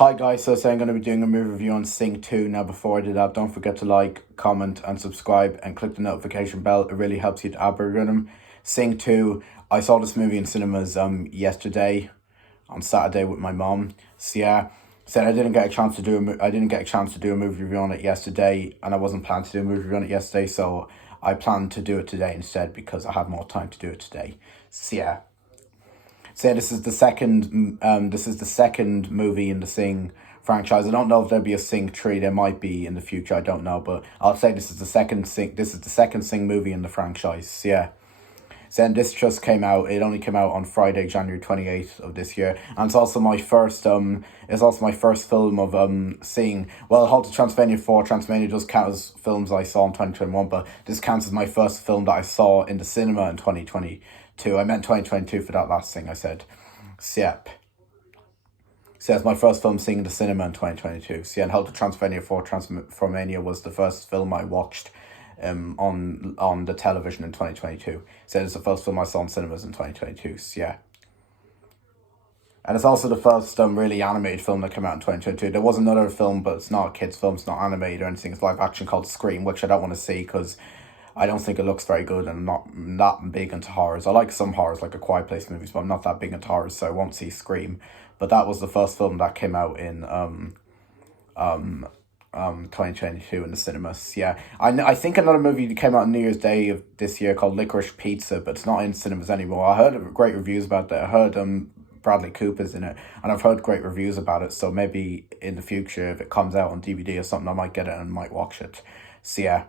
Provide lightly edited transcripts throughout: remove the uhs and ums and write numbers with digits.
Hi guys, so I'm going to be doing a movie review on Sing 2. Now before I do that, don't forget to like, comment and subscribe and click the notification bell. It really helps you to algorithm. Sing 2, I saw this movie in cinemas yesterday on Saturday with my mom. So yeah, said I didn't get a chance to do a movie review on it yesterday, and I wasn't planning to do a movie review on it yesterday, so I planned to do it today instead because I had more time to do it today. So yeah. So this is the second movie in the Sing franchise. I don't know if there'll be a Sing 3. There might be in the future. I don't know, but I'll say this is the second Sing movie in the franchise. Yeah. So then this just came out. It only came out on Friday, January 28th of this year, and it's also my first film of seeing. Well, Halt to Transylvania 4. Transylvania does count as films I saw in 2021, but this counts as my first film that I saw in the cinema in 2022. I meant 2022 for that last thing I said. So, yep. So it's my first film seeing in the cinema in 2022. So yeah, and Halt to Transylvania 4. Transylvania was the first film I watched on the television in 2022. So it's the first film I saw in cinemas in 2022. So yeah. And it's also the first really animated film that came out in 2022. There was another film, but it's not a kid's film, it's not animated or anything. It's live action called Scream, which I don't want to see because I don't think it looks very good, and I'm not that big into horrors. I like some horrors, like A Quiet Place movies, but I'm not that big into horrors, so I won't see Scream. But that was the first film that came out in 2022 in the cinemas. Yeah, I think another movie came out on New Year's Day of this year called Licorice Pizza, but it's not in cinemas anymore. I heard great reviews about that. I heard Bradley Cooper's in it, and I've heard great reviews about it. So maybe in the future, if it comes out on DVD or something, I might get it and might watch it. So yeah.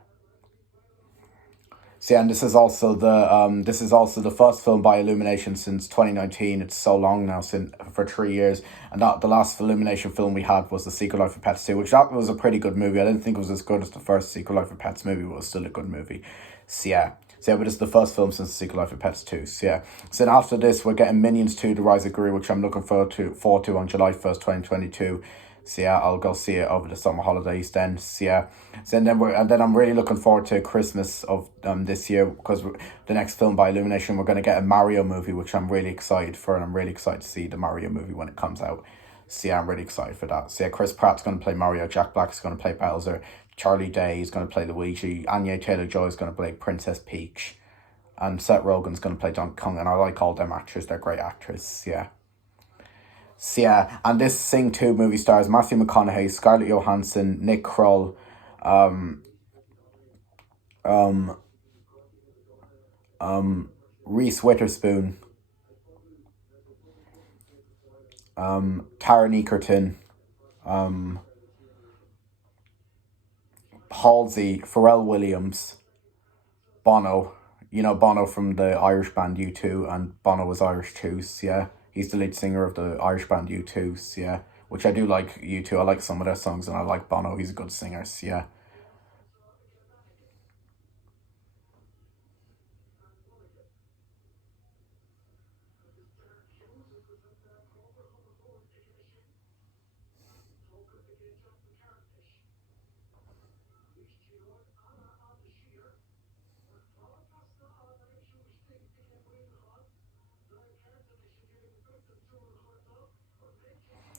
So yeah, and this is also the first film by Illumination since 2019. It's so long now, for 3 years, and that the last Illumination film we had was The Secret Life of Pets 2, which that was a pretty good movie. I didn't think it was as good as the first Secret Life of Pets movie, but it was still a good movie. So yeah. So yeah, but it's the first film since The Secret Life of Pets 2. So yeah. So then after this, we're getting Minions 2: The Rise of Gru, which I'm looking forward to on July 1st, 2022. So yeah, I'll go see it over the summer holidays then. So yeah. So then I'm really looking forward to Christmas of this year, because the next film by Illumination, we're gonna get a Mario movie, which I'm really excited for, and I'm really excited to see the Mario movie when it comes out. So yeah, I'm really excited for that. So yeah, Chris Pratt's gonna play Mario, Jack Black's gonna play Bowser, Charlie Day is gonna play Luigi, Anya Taylor-Joy is gonna play Princess Peach, and Seth Rogen's gonna play Donkey Kong, and I like all them actors. They're great actors. Yeah. So yeah, and this Sing 2 movie stars Matthew McConaughey, Scarlett Johansson, Nick Kroll, Reese Witherspoon, Taron Egerton, Halsey, Pharrell Williams, Bono. You know Bono from the Irish band U2, and Bono was Irish too. So yeah. He's the lead singer of the Irish band U2, so yeah. Which I do like U2. I like some of their songs, and I like Bono. He's a good singer, so yeah.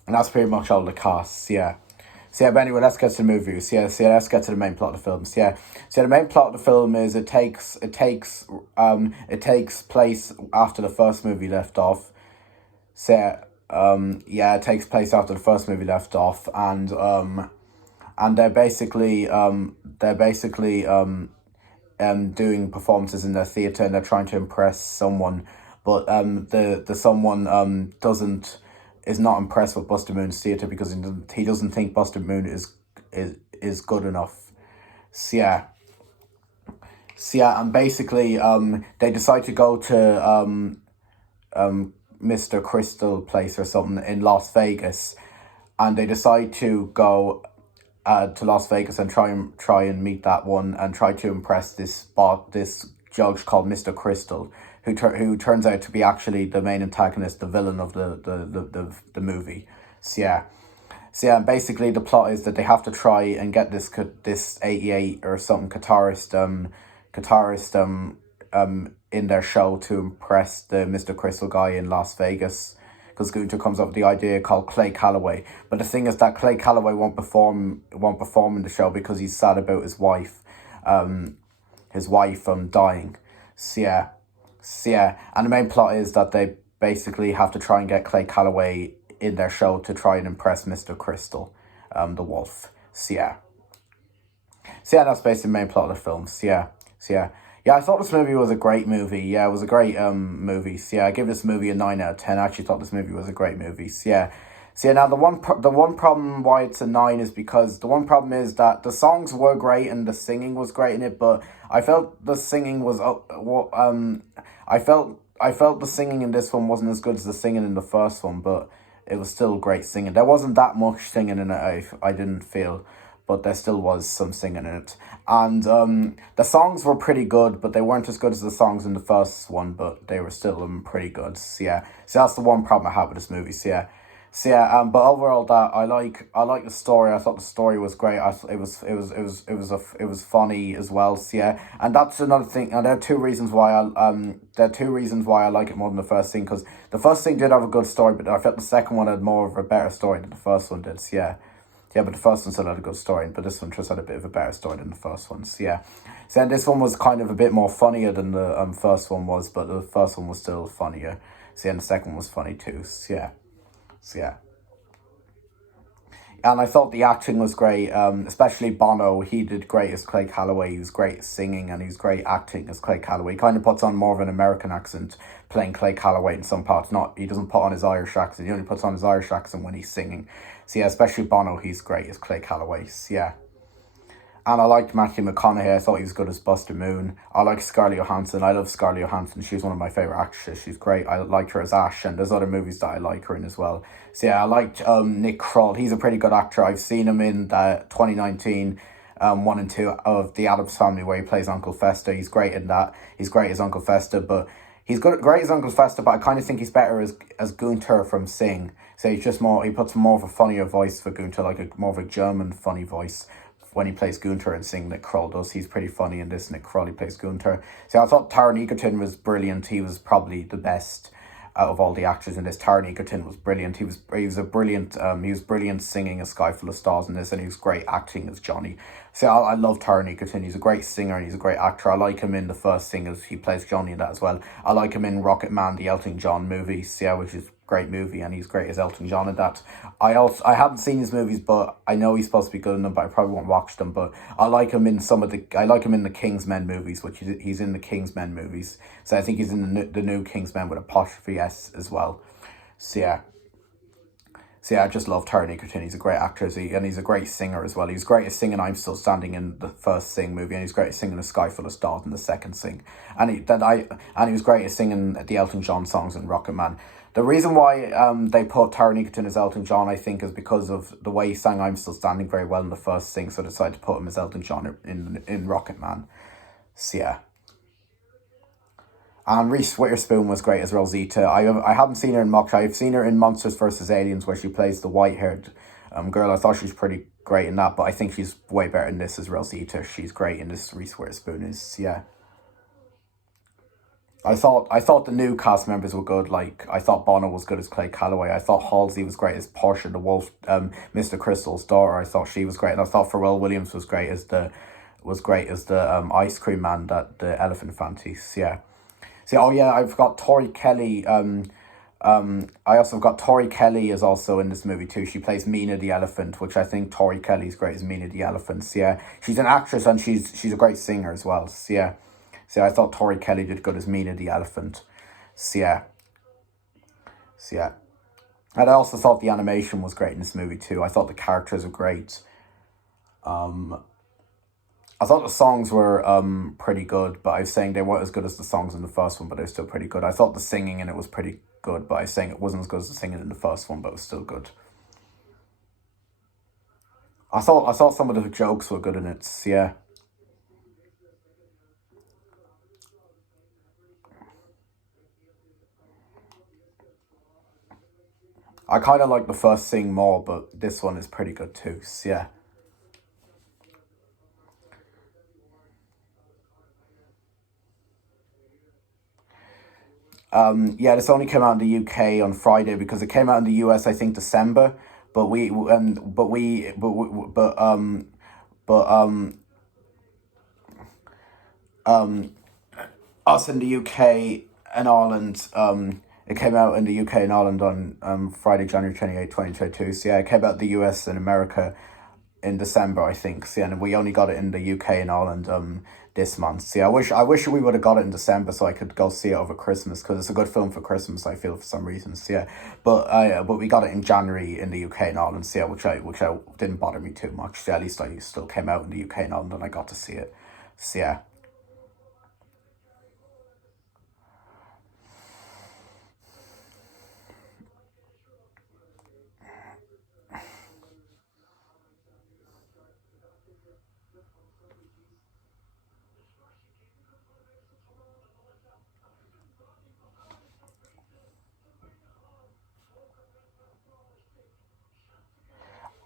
And that's pretty much all the cast, yeah. So yeah, but anyway, let's get to the movie. So yeah, let's get to the main plot of the film. So yeah, so the main plot of the film is it takes place after the first movie left off. So yeah, it takes place after the first movie left off, and they're basically doing performances in their theater, and they're trying to impress someone, but the someone is not impressed with Buster Moon's theater because he doesn't think Buster Moon is good enough. So yeah. So yeah, and basically they decide to go to Mr. Crystal place or something in Las Vegas, and they decide to go to Las Vegas and try and meet that one, and try to impress this judge called Mr. Crystal, who turns out to be actually the main antagonist, the villain of the movie. So yeah. So yeah, basically the plot is that they have to try and get this 88 or something guitarist in their show to impress the Mr. Crystal guy in Las Vegas, because Gunter comes up with the idea called Clay Calloway. But the thing is that Clay Calloway won't perform in the show because he's sad about his wife dying. So yeah, and the main plot is that they basically have to try and get Clay Calloway in their show to try and impress Mr. Crystal, the wolf. So yeah, that's basically the main plot of the film. So yeah, I thought this movie was a great movie. Yeah, it was a great movie. So yeah, I give this movie a 9 out of 10. I actually thought this movie was a great movie. So yeah, now the one problem why it's a 9 is because the one problem is that the songs were great and the singing was great in it, but I felt the singing was I felt the singing in this one wasn't as good as the singing in the first one, but it was still great singing. There wasn't that much singing in it, I didn't feel, but there still was some singing in it. And the songs were pretty good, but they weren't as good as the songs in the first one, but they were still pretty good. So that's the one problem I have with this movie. But overall, that I like the story. I thought the story was great. It was funny as well. And that's another thing. And there are two reasons why I like it more than the first thing. Because the first thing did have a good story, but I felt the second one had more of a better story than the first one did. But the first one still had a good story, but this one just had a bit of a better story than the first one. So then this one was kind of a bit more funnier than the first one was, but the first one was still funnier. And the second one was funny too. So yeah. And I thought the acting was great, especially Bono. He did great as Clay Calloway. He was great at singing, and he was great acting as Clay Calloway. He kind of puts on more of an American accent playing Clay Calloway in some parts. He doesn't put on his Irish accent. He only puts on his Irish accent when he's singing. Especially Bono, he's great as Clay Calloway. And I liked Matthew McConaughey. I thought he was good as Buster Moon. I like Scarlett Johansson. I love Scarlett Johansson. She's one of my favourite actresses. She's great. I liked her as Ash, and there's other movies that I like her in as well. I liked Nick Kroll. He's a pretty good actor. I've seen him in the 2019 1 and 2 of The Addams Family, where he plays Uncle Fester. He's great in that. He's great as Uncle Fester, but he's great as Uncle Fester, but I kind of think he's better as Gunther from Sing. So he puts more of a funnier voice for Gunther, like more of a German funny voice when he plays Gunther and Sing. Nick Kroll does. He's pretty funny in this. Nick Kroll, he plays Gunther. I thought Taron Egerton was brilliant. He was probably the best out of all the actors in this. Taron Egerton was brilliant. He was brilliant singing A Sky Full of Stars in this, and he was great acting as Johnny. I love Taron Egerton. He's a great singer and he's a great actor. I like him in the first thing as he plays Johnny in that as well. I like him in Rocket Man, the Elton John movie, which is a great movie, and he's great as Elton John in that. I haven't seen his movies, but I know he's supposed to be good in them, but I probably won't watch them. But I like him in the Kingsmen movies, which he's in the Kingsmen movies. I think he's in the new Kingsmen with apostrophe S as well. I just love Taron Egerton. He's a great actor, and he's a great singer as well. He's great at singing I'm Still Standing in the first Sing movie, and he's great at singing A Sky Full of Stars in the second Sing. And he was great at singing the Elton John songs in Rocket Man. The reason why they put Taron Egerton as Elton John, I think, is because of the way he sang I'm Still Standing very well in the first Sing, so they decided to put him as Elton John in Rocket Man. And Reese Witherspoon was great as Rosita. I haven't seen her in much. I've seen her in Monsters vs. Aliens, where she plays the white-haired girl. I thought she was pretty great in that, but I think she's way better in this as Rosita. She's great in this, Reese Witherspoon is. I thought the new cast members were good. Like, I thought Bono was good as Clay Calloway. I thought Halsey was great as Portia the Wolf, Mr. Crystal's daughter. I thought she was great, and I thought Pharrell Williams was great as the ice cream man, the elephant fancies. I've got Tori Kelly. I also got Tori Kelly is also in this movie too. She plays Mina the elephant, which I think Tori Kelly's great as Mina the elephant. She's an actress and she's a great singer as well. I thought Tori Kelly did good as Mina the elephant. And I also thought the animation was great in this movie too. I thought the characters were great. I thought the songs were pretty good, but I was saying they weren't as good as the songs in the first one, but they're still pretty good. I thought the singing in it was pretty good, but I was saying it wasn't as good as the singing in the first one, but it was still good. I thought some of the jokes were good in it. I kind of like the first Sing more, but this one is pretty good too. Yeah, this only came out in the UK on Friday because it came out in the US I think December, but we but we but us in the UK and Ireland, it came out in the UK and Ireland on Friday, January 28th, 2022. So yeah, it came out in the US and America in December, I think. So, yeah, and we only got it in the UK and Ireland this month. So, yeah, I wish we would have got it in December so I could go see it over Christmas because it's a good film for Christmas. I feel for some reasons. So, yeah, but we got it in January in the UK and Ireland. So, yeah, which I didn't bother me too much. So, yeah, at least I still came out in the UK and Ireland and I got to see it. So, yeah.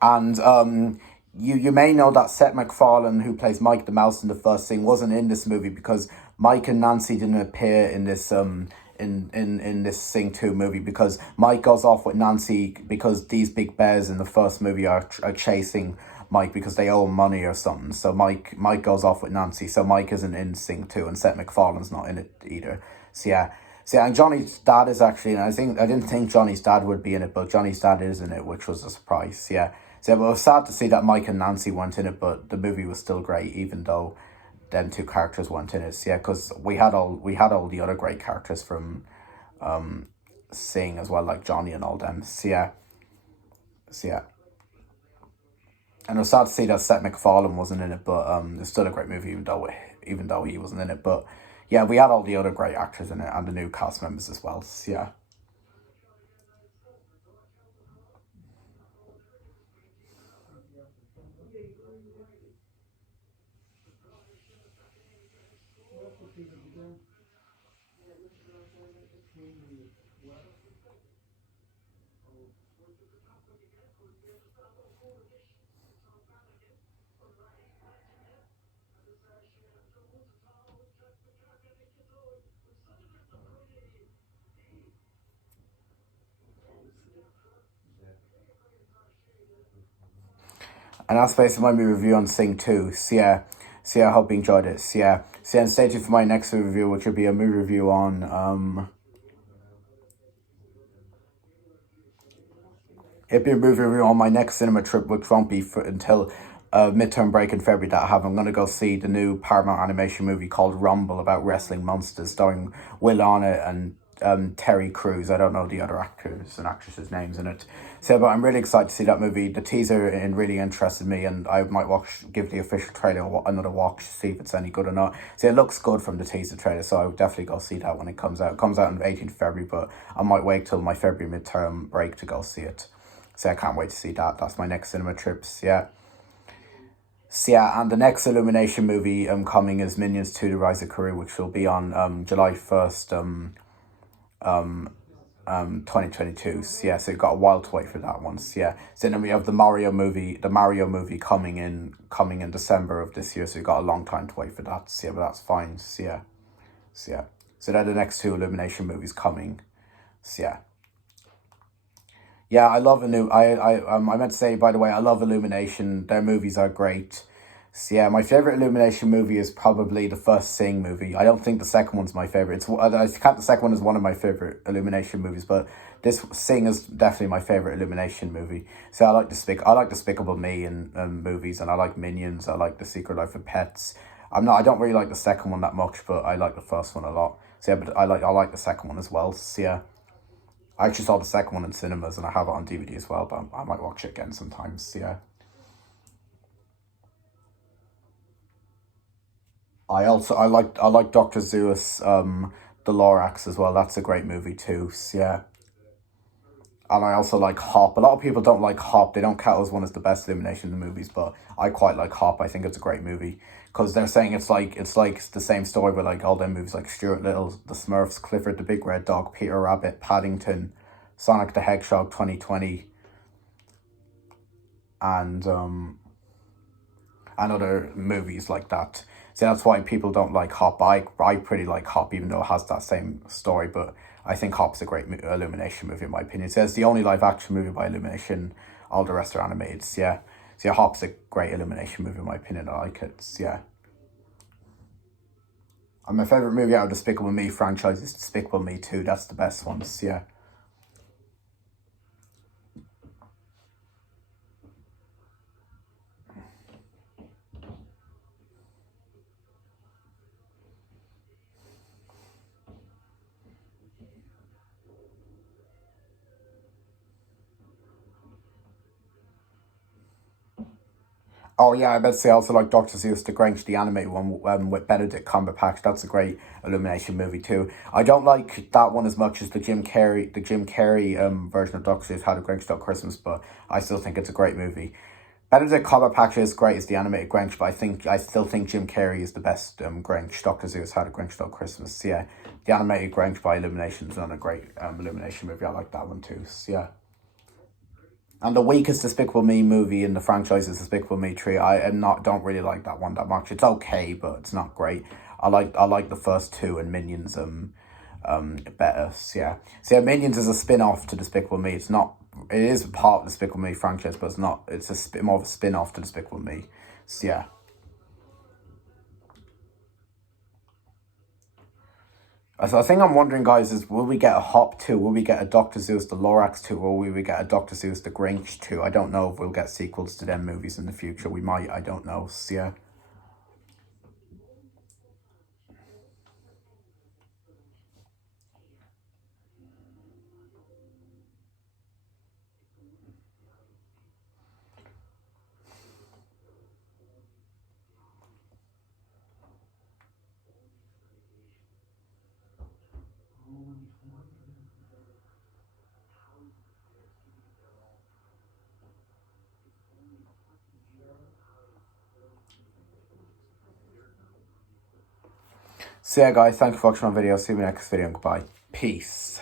And you may know that Seth MacFarlane, who plays Mike the Mouse in the first thing, wasn't in this movie because Mike and Nancy didn't appear in this in this Sing 2 movie because Mike goes off with Nancy because these big bears in the first movie are chasing Mike because they owe him money or something. So Mike goes off with Nancy. So Mike isn't in Sing 2 and Seth MacFarlane's not in it either. So yeah. So yeah, and Johnny's dad is actually, and I didn't think Johnny's dad would be in it, but Johnny's dad is in it, which was a surprise. Yeah. So yeah, but it was sad to see that Mike and Nancy weren't in it, but the movie was still great, even though them two characters weren't in it. So yeah, because we had all the other great characters from Sing as well, like Johnny and all them. So yeah. And it was sad to see that Seth MacFarlane wasn't in it, but it's still a great movie, even though he wasn't in it. But yeah, we had all the other great actors in it and the new cast members as well. So, yeah. And that's basically my review on Sing 2. So yeah, I hope you enjoyed it. So yeah, and stay tuned for my next review, which will be a movie review on it'll be a movie review on my next cinema trip, which won't be for until midterm break in February that I have. I'm gonna go see the new Paramount animation movie called Rumble about wrestling monsters, starring Will Arnett and Terry Crews. I don't know the other actors and actresses' names in it. So, but I'm really excited to see that movie. The teaser and really interested me, and I might give the official trailer another watch, see if it's any good or not. So it looks good from the teaser trailer, so I would definitely go see that when it comes out. It comes out on the 18th of February, but I might wait till my February midterm break to go see it. So I can't wait to see that. That's my next cinema trips. Yeah. So yeah, and the next Illumination movie coming is Minions 2: The Rise of Karu, which will be on July 1st 2022. So yeah, so you've got a while to wait for that one. So yeah. So then we have the Mario movie coming in December of this year. So you've got a long time to wait for that. So yeah, but that's fine. So yeah. So yeah. So they're the next two Illumination movies coming. So yeah. Yeah, I love a new. I meant to say, by the way, I love Illumination. Their movies are great. So yeah, my favorite Illumination movie is probably the first Sing movie. I don't think the second one's my favorite. I count the second one as one of my favorite Illumination movies, but this Sing is definitely my favorite Illumination movie. So I like Despicable Me and movies, and I like Minions. I like The Secret Life of Pets. I don't really like the second one that much, but I like the first one a lot. So yeah, but I like the second one as well. So yeah. I actually saw the second one in cinemas and I have it on DVD as well, but I might watch it again sometimes. Yeah. I like Doctor Zeus, the Lorax as well. That's a great movie too. So, yeah. And I also like Hop. A lot of people don't like Hop. They don't count as one as the best Illumination movies, but I quite like Hop. I think it's a great movie because they're saying it's like the same story, but like all them movies like Stuart Little, The Smurfs, Clifford the Big Red Dog, Peter Rabbit, Paddington, Sonic the Hedgehog 2020, and other movies like that. So that's why people don't like Hop. I pretty like Hop, even though it has that same story. But I think Hop's a great Illumination movie in my opinion. So it's the only live action movie by Illumination. All the rest are animated. So yeah. So yeah, Hop's a great Illumination movie in my opinion. I like it. So yeah. And my favourite movie out of Despicable Me franchise is Despicable Me 2. That's the best one. So yeah. Oh yeah, I bet say I also like Doctor Seuss the Grinch, the animated one with Benedict Cumberbatch. That's a great Illumination movie too. I don't like that one as much as the Jim Carrey version of Doctor Seuss, How the Grinch Stole Christmas, but I still think it's a great movie. Benedict Cumberbatch is great as the animated Grinch, but I still think Jim Carrey is the best Grinch. Doctor Seuss, How the Grinch Stole Christmas. So, yeah, the animated Grinch by Illumination is another great Illumination movie. I like that one too. So, yeah. And the weakest Despicable Me movie in the franchise is Despicable Me 3. Don't really like that one that much. It's okay, but it's not great. I like the first two and Minions better. So yeah. So yeah, Minions is a spin-off to Despicable Me. It is part of the Despicable Me franchise, but it's not. It's a bit more of a spin-off to Despicable Me. So yeah. So I think I'm wondering, guys, is will we get a Hop 2? Will we get a Dr. Seuss the Lorax 2? Or will we get a Dr. Seuss the Grinch 2? I don't know if we'll get sequels to them movies in the future. We might, I don't know. So, yeah. So yeah, guys, thank you for watching my video. See you in the next video. Goodbye. Peace.